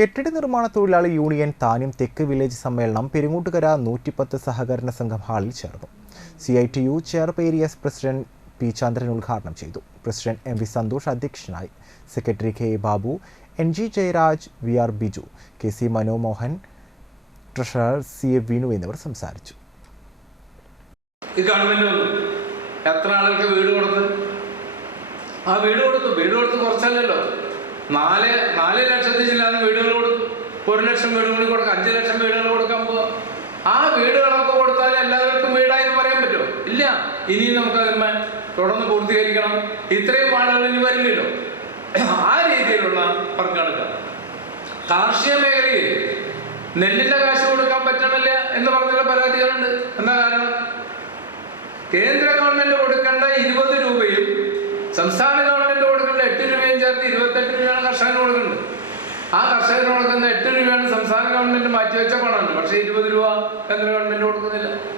കെട്ടിട നിർമ്മാണ തൊഴിലാളി യൂണിയൻ താനും തെക്ക് വില്ലേജ് സമ്മേളനം പെരുങ്ങൂട്ടുകര നൂറ്റിപ്പത്ത് സഹകരണ സംഘം ഹാളിൽ ചേർന്നു. സി ഐ ടി യു ചെയർപേരിയസ് പ്രസിഡന്റ് പി ചന്ദ്രൻ ഉദ്ഘാടനം ചെയ്തു. പ്രസിഡന്റ് എം വി സന്തോഷ് അധ്യക്ഷനായി. Secretary K Babu N G Jayaraj V R Biju K C Manomohan treasurer C A Vinu എന്നിവർ സംസാരിച്ചു. ഈ എത്ര ആളുകൾക്ക് വീട് കൊടുത്ത്? ആ വീട് കൊടുത്തു. വീട് കൊടുത്ത് കുറച്ചല്ലല്ലോ. നാല് നാല് ലക്ഷത്തിൽ ചില്ലാതെ വീടുകൾ കൊടുക്കും ഒരു ലക്ഷം വീടുകൾ കൂടി കൊടുക്കാം അഞ്ച് ലക്ഷം വീടുകൾ കൊടുക്കാൻ പോവാ. ആ വീടുകളൊക്കെ കൊടുത്താൽ എല്ലാവർക്കും വീടായി എന്ന് പറയാൻ പറ്റുമോ ഇല്ല. ഇനിയും നമുക്ക് അതിന്മേ തുടർന്ന് പൂർത്തീകരിക്കണം. ഇത്രയും ആളുകൾ ഇനി വരില്ലല്ലോ. ആ രീതിയിലുള്ള പങ്കെടുക്കുക കാർഷിക മേഖലയിൽ നെല്ലിന്റെ കാശ് കൊടുക്കാൻ പറ്റണില്ല എന്ന് പറഞ്ഞുള്ള പരാതികളുണ്ട്. എന്താ കാരണം? കേന്ദ്ര ഗവൺമെന്റ് കൊടുക്കേണ്ട ഇരുപത് രൂപയും സംസ്ഥാന ഗവൺമെന്റ് കൊടുക്കേണ്ട എട്ട് രൂപയും ചേർത്ത് ഇരുപത്തെട്ട് കർഷകന് കൊടുക്കുന്നത് ആ കർഷകന് കൊടുക്കുന്ന എട്ട് രൂപയാണ് സംസ്ഥാന ഗവൺമെന്റ് മാറ്റിവെച്ച പണമുണ്ട്. പക്ഷേ ഇരുപത് രൂപ കേന്ദ്ര ഗവൺമെന്റ് കൊടുക്കുന്നില്ല.